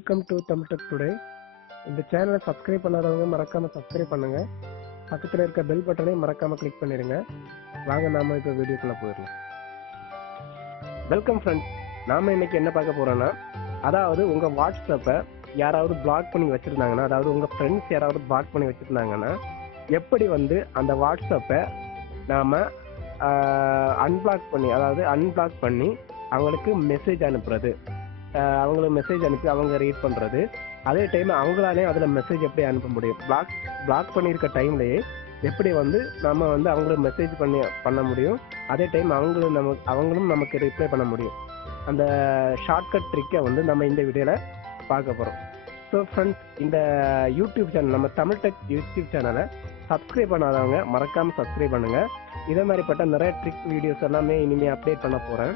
Welcome to Tamil tech today. இந்த சேனலை subscribe பண்ணாதவங்க மறக்காமல் சப்ஸ்கிரைப் பண்ணுங்கள். பக்கத்தில் இருக்க பெல் பட்டனையும் மறக்காமல் கிளிக் பண்ணிடுங்க. வாங்க நாம இப்போ வீடியோக்குள்ளே போயிடலாம். Welcome friends. நாம் இன்னைக்கு என்ன பார்க்க போகிறோன்னா, அதாவது உங்கள் வாட்ஸ்அப்பை யாராவது பிளாக் பண்ணி வச்சுருந்தாங்கன்னா, அதாவது உங்கள் ஃப்ரெண்ட்ஸ் யாராவது பிளாக் பண்ணி வச்சுருந்தாங்கன்னா எப்படி அந்த வாட்ஸ்அப்பை நாம் அன்பிளாக் பண்ணி அவங்களுக்கு மெசேஜ் அனுப்புறது, அவங்களுக்கு மெசேஜ் அனுப்பி அவங்க ரீட் பண்ணுறது, அதே டைம் அவங்களாலே அதில் மெசேஜ் எப்படி அனுப்ப முடியும், பிளாக் பண்ணியிருக்க டைம்லேயே எப்படி நம்ம அவங்களுக்கு மெசேஜ் பண்ண முடியும், அதே டைம் அவங்களும் நமக்கு ரிப்ளை பண்ண முடியும். அந்த ஷார்ட்கட் ட்ரிக்கை நம்ம இந்த வீடியோவில் பார்க்க போகிறோம். ஸோ ஃப்ரெண்ட்ஸ், இந்த யூடியூப் சேனல், நம்ம தமிழ் டெக் யூடியூப் சேனலை சப்ஸ்கிரைப் பண்ணாதவங்க மறக்காமல் சப்ஸ்கிரைப் பண்ணுங்கள். இதே மாதிரிப்பட்ட நிறைய ட்ரிக் வீடியோஸ் எல்லாமே இனிமேல் அப்டேட் பண்ண போகிறேன்.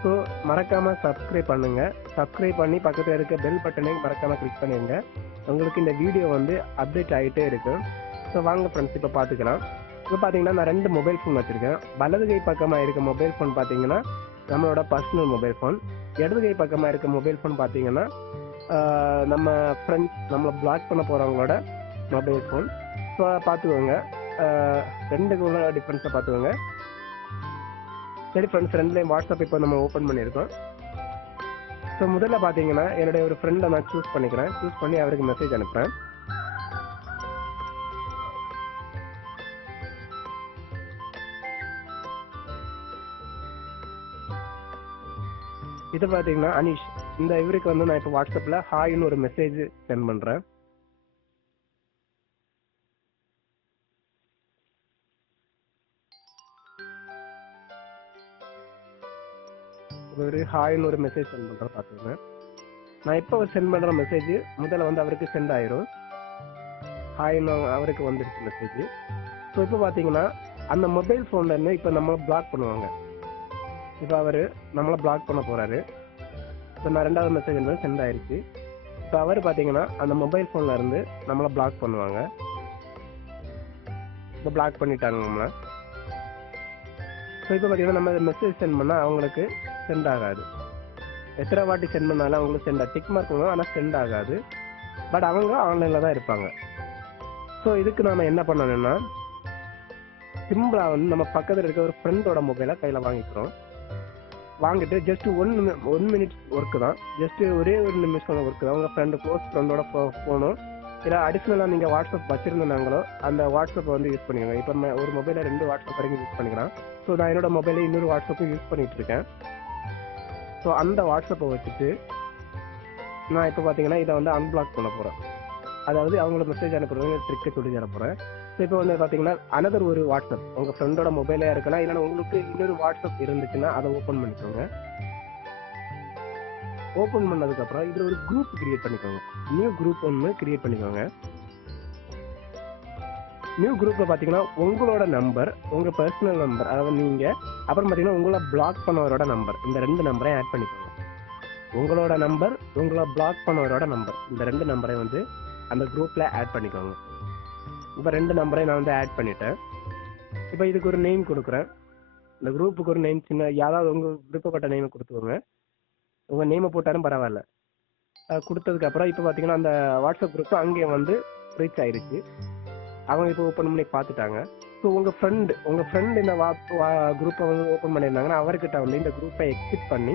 ஸோ மறக்காமல் சப்ஸ்கிரைப் பண்ணுங்கள். சப்ஸ்கிரைப் பண்ணி பக்கத்தில் இருக்க பெல் பட்டனையும் மறக்காமல் கிளிக் பண்ணிடுங்க. உங்களுக்கு இந்த வீடியோ அப்டேட் ஆகிட்டே இருக்கும். ஸோ வாங்க ஃப்ரெண்ட்ஸ், இப்போ பார்த்துக்கலாம். இப்போ பார்த்தீங்கன்னா நான் 2 மொபைல் ஃபோன் வச்சுருக்கேன். வலது கை பக்கமாக இருக்க மொபைல் ஃபோன் பார்த்தீங்கன்னா நம்மளோட பர்சனல் மொபைல் ஃபோன். இடது கை பக்கமாக இருக்க மொபைல் ஃபோன் பார்த்தீங்கன்னா நம்ம ஃப்ரெண்ட்ஸ், நம்மளை பிளாக் பண்ண போகிறவங்களோட மொபைல் ஃபோன். ஸோ பார்த்துக்கோங்க, ரெண்டுக்குள்ள டிஃப்ரென்ஸை பார்த்துக்கோங்க. சரி ஃப்ரெண்ட்ஸ், ரெண்டுலேயும் வாட்ஸ்அப் இப்போ நம்ம ஓப்பன் பண்ணியிருக்கோம். ஸோ முதல்ல பார்த்தீங்கன்னா என்னுடைய ஒரு ஃப்ரெண்டை நான் சூஸ் பண்ணி அவருக்கு மெசேஜ் அனுப்புகிறேன். இது பார்த்தீங்கன்னா அனீஷ். இந்த இவருக்கு நான் இப்போ வாட்ஸ்அப்பில் ஹாய்னு ஒரு மெசேஜ் சென்ட் பண்ணுறேன். ஒரு ஹாய்னு ஒரு மெசேஜ் சென்ட் பண்ணுறேன். பார்த்துக்கோங்க, நான் இப்போ சென்ட் பண்ணுற மெசேஜ் முதல்ல அவருக்கு சென்ட் ஆயிரும். ஹாய்னு அவருக்கு வந்துருச்சு மெசேஜ். ஸோ இப்போ பார்த்தீங்கன்னா அந்த மொபைல் ஃபோன்லேருந்து இப்போ நம்மளை பிளாக் பண்ணுவாங்க. இப்போ அவர் நம்மளை பிளாக் பண்ண போகிறாரு. இப்போ நான் 2வது மெசேஜ் சென்ட் ஆயிடுச்சு. இப்போ அவர் பார்த்தீங்கன்னா அந்த மொபைல் ஃபோனில் இருந்து நம்மளை பிளாக் பண்ணுவாங்க. இப்போ பிளாக் பண்ணிட்டாங்க நம்மளை. ஸோ இப்போ பார்த்தீங்கன்னா நம்ம மெசேஜ் சென்ட் பண்ணால் அவங்களுக்கு சென்ட் ஆகாது. எத்தனை வாட்டி சென்ட் பண்ணாலும் அவங்களுக்கு சென்ட் டிக் மார்க் பண்ணுவோம், ஆனால் சென்ட் ஆகாது. பட் அவங்க ஆன்லைனில் தான் இருப்பாங்க. ஸோ இதுக்கு நாம் என்ன பண்ணணும்னா, சிம்பிளாக நம்ம பக்கத்தில் இருக்க ஒரு ஃப்ரெண்டோட மொபைலை கையில் வாங்கிட்டு ஜஸ்ட் 1 மினிட் ஒர்க்கு தான், ஜஸ்ட் ஒரே ஒரு நிமிஷம் ஒர்க்கு தான். உங்கள் க்ளோஸ் ஃப்ரெண்டோட ஃபோனும் இல்லை அடிஷ்னலாக நீங்கள் வாட்ஸ்அப் வச்சுருந்தாங்களோ அந்த வாட்ஸ்அப்பை யூஸ் பண்ணிக்கோங்க. இப்போ ஒரு மொபைலில் 2 வாட்ஸ்அப் வரைக்கும் யூஸ் பண்ணிக்கலாம். ஸோ நான் என்னோட மொபைலில் இன்னொரு வாட்ஸ்அப்பும் யூஸ் பண்ணிகிட்டு இருக்கேன். ஸோ அந்த வாட்ஸ்அப்பை வச்சுட்டு நான் இப்போ பார்த்தீங்கன்னா இதை அன்பிளாக் பண்ண போகிறேன். அதாவது அவங்களோட மெசேஜ் அனுப்புறது ட்ரிக்கை சொல்லி தர போகிறேன். ஸோ இப்போ பார்த்தீங்கன்னா அனதர் ஒரு வாட்ஸ்அப் உங்கள் ஃப்ரெண்டோட மொபைலாக இருக்கலாம், இல்லைன்னா உங்களுக்கு இன்னொரு வாட்ஸ்அப் இருந்துச்சுன்னா அதை ஓப்பன் பண்ணிக்கோங்க. ஓப்பன் பண்ணதுக்கப்புறம் இதில் ஒரு குரூப் கிரியேட் பண்ணிக்கோங்க. நியூ குரூப் கிரியேட் பண்ணிக்கோங்க. நியூ குரூப்பில் பார்த்தீங்கன்னா உங்களோட நம்பர், உங்கள் பர்சனல் நம்பர், அதாவது நீங்கள், அப்புறம் பார்த்தீங்கன்னா உங்களை பிளாக் பண்ணவரோட நம்பர், இந்த 2 நம்பரையும் ஆட் பண்ணிக்கோங்க. உங்களோட நம்பர், உங்களை பிளாக் பண்ணவரோட நம்பர், இந்த 2 நம்பரையும் அந்த குரூப்பில் ஆட் பண்ணிக்கோங்க. இப்போ 2 நம்பரையும் நான் ஆட் பண்ணிட்டேன். இப்போ இதுக்கு ஒரு நேம் கொடுக்குறேன். இந்த குரூப்புக்கு ஒரு நேம் சின்ன யாராவது உங்கள் விருப்பப்பட்ட நேமை கொடுத்துக்கோங்க. உங்கள் நேமை போட்டாலும் பரவாயில்ல. கொடுத்ததுக்கப்புறம் இப்போ பார்த்தீங்கன்னா அந்த வாட்ஸ்அப் குரூப்பு அங்கேயே ரீச் ஆயிடுச்சு. அவங்க இப்போ ஓப்பன் பண்ணி பார்த்துட்டாங்க. ஸோ உங்கள் ஃப்ரெண்டு இந்த குரூப்பை ஓப்பன் பண்ணியிருந்தாங்கன்னா அவர்கிட்ட இந்த குரூப்பை எக்ஸிட் பண்ணி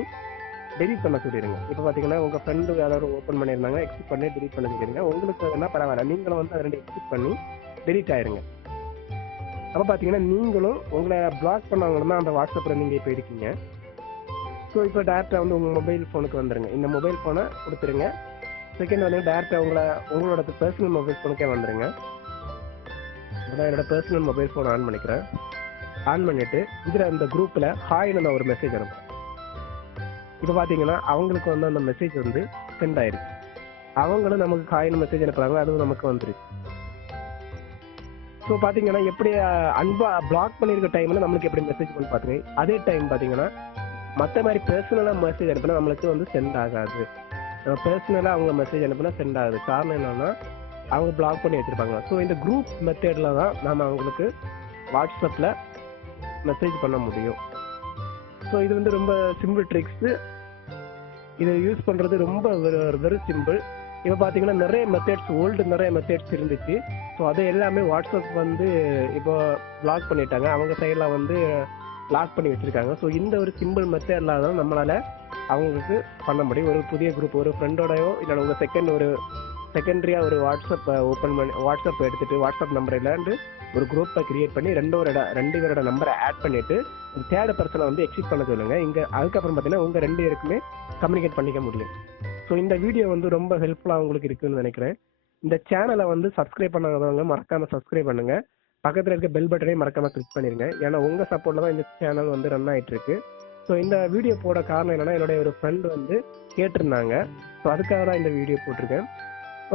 டெலிட் பண்ண சொல்லிடுங்க. இப்போ பார்த்தீங்கன்னா உங்கள் ஃப்ரெண்டு யாராவது ஓப்பன் பண்ணியிருந்தாங்க, எக்ஸிட் பண்ணி டெலிட் பண்ண சொல்லிடுங்க. உங்களுக்கு எதுனா பரவாயில்ல, நீங்களும் அதை 2 எக்ஸிட் பண்ணி டெலிட் ஆயிருங்க. அப்போ பார்த்தீங்கன்னா நீங்களும் உங்களை பிளாக் பண்ணவங்கன்னா அந்த வாட்ஸ்அப்பில் நீங்கள் இப்போ இருக்கீங்க. ஸோ இப்போ டேரெக்டாக உங்கள் மொபைல் ஃபோனுக்கு வந்துடுங்க. இந்த மொபைல் ஃபோனை கொடுத்துருங்க. செகண்ட் டேரெக்டாக உங்களோட பர்சனல் மொபைல் ஃபோனுக்கே வந்துடுங்க. நான் என்னோட பர்சனல் மொபைல் ஃபோன் ஆன் பண்ணிக்கிறேன். ஆன் பண்ணிவிட்டு இதில் இந்த குரூப்பில் ஹாய்னு நான் ஒரு மெசேஜ் அனுப்புகிறேன். இப்போ பார்த்தீங்கன்னா அவங்களுக்கு அந்த மெசேஜ் சென்ட் ஆயிடுச்சு. அவங்களும் நமக்கு ஹாய்னு மெசேஜ் அனுப்புகிறாங்க, அதுவும் நமக்கு வந்துருச்சு. ஸோ பார்த்தீங்கன்னா எப்படி பிளாக் பண்ணியிருக்க டைமில் நம்மளுக்கு எப்படி மெசேஜ் பண்ணி பார்த்துங்க. அதே டைம் பார்த்தீங்கன்னா மற்ற மாதிரி பர்சனலாக மெசேஜ் அனுப்புனா நம்மளுக்கு சென்ட் ஆகாது. பர்சனலாக அவங்க மெசேஜ் அனுப்புனா சென்ட் ஆகுது. காரணம் என்னன்னா அவங்க பிளாக் பண்ணி வச்சுருப்பாங்க. ஸோ இந்த குரூப் மெத்தடில் தான் நம்ம அவங்களுக்கு வாட்ஸ்அப்பில் மெசேஜ் பண்ண முடியும். ஸோ இது ரொம்ப சிம்பிள் ட்ரிக்ஸு. இதை யூஸ் பண்ணுறது ரொம்ப வெரி சிம்பிள். இப்போ பார்த்தீங்கன்னா நிறைய மெத்தட்ஸ், நிறைய மெத்தட்ஸ் இருந்துச்சு. ஸோ அது எல்லாமே வாட்ஸ்அப் வந்து இப்போ பிளாக் பண்ணிட்டாங்க, அவங்க சைடில் வந்து லாக் பண்ணி வச்சுருக்காங்க. ஸோ இந்த ஒரு சிம்பிள் மெத்தட் இல்லாதான் நம்மளால் அவங்களுக்கு பண்ண முடியும். ஒரு புதிய குரூப், ஒரு ஃப்ரெண்டோடையோ இல்லை உங்கள் செகண்டரியாக ஒரு வாட்ஸ்அப்பை ஓப்பன் பண்ணி வாட்ஸ்அப் எடுத்துகிட்டு வாட்ஸ்அப் நம்பர் இல்லாண்டு ஒரு குரூப்பை கிரியேட் பண்ணி ரெண்டு பேரோட நம்பரை ஆட் பண்ணிவிட்டு தேர்ட் பர்சனை வந்து எக்ஸிட் பண்ண சொல்லுங்கள். இங்கே அதுக்கப்புறம் பார்த்தீங்கன்னா உங்கள் 2 பேருக்குமே கம்யூனிகேட் பண்ணிக்க முடியும். ஸோ இந்த வீடியோ வந்து ரொம்ப ஹெல்ப்ஃபுல்லாக உங்களுக்கு இருக்குன்னு நினைக்கிறேன். இந்த சேனலை வந்து சப்ஸ்கிரைப் பண்ணாதவங்க மறக்காமல் சப்ஸ்கிரைப் பண்ணுங்கள். பக்கத்தில் இருக்க பெல் பட்டனையும் மறக்காமல் கிளிக் பண்ணிடுங்க. ஏன்னா உங்கள் சப்போர்ட்டில் தான் இந்த சேனல் வந்து ரன் ஆகிட்டு இருக்கு. ஸோ இந்த வீடியோ போட காரணம் என்னன்னா, என்னுடைய ஒரு ஃப்ரெண்ட் வந்து கேட்டிருந்தாங்க. ஸோ அதுக்காக தான் இந்த வீடியோ போட்டிருக்கேன்.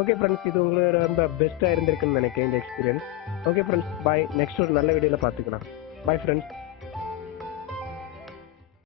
ஓகே ஃப்ரெண்ட்ஸ், இது உங்களுக்கு ரொம்ப பெஸ்ட்டாக இருந்திருக்குன்னு நினைக்கிறேன் இந்த எக்ஸ்பீரியன்ஸ். ஓகே ஃப்ரெண்ட்ஸ், பாய். நெக்ஸ்ட் ஒரு நல்ல வீடியோவில் பார்த்துக்கலாம். Bye friends.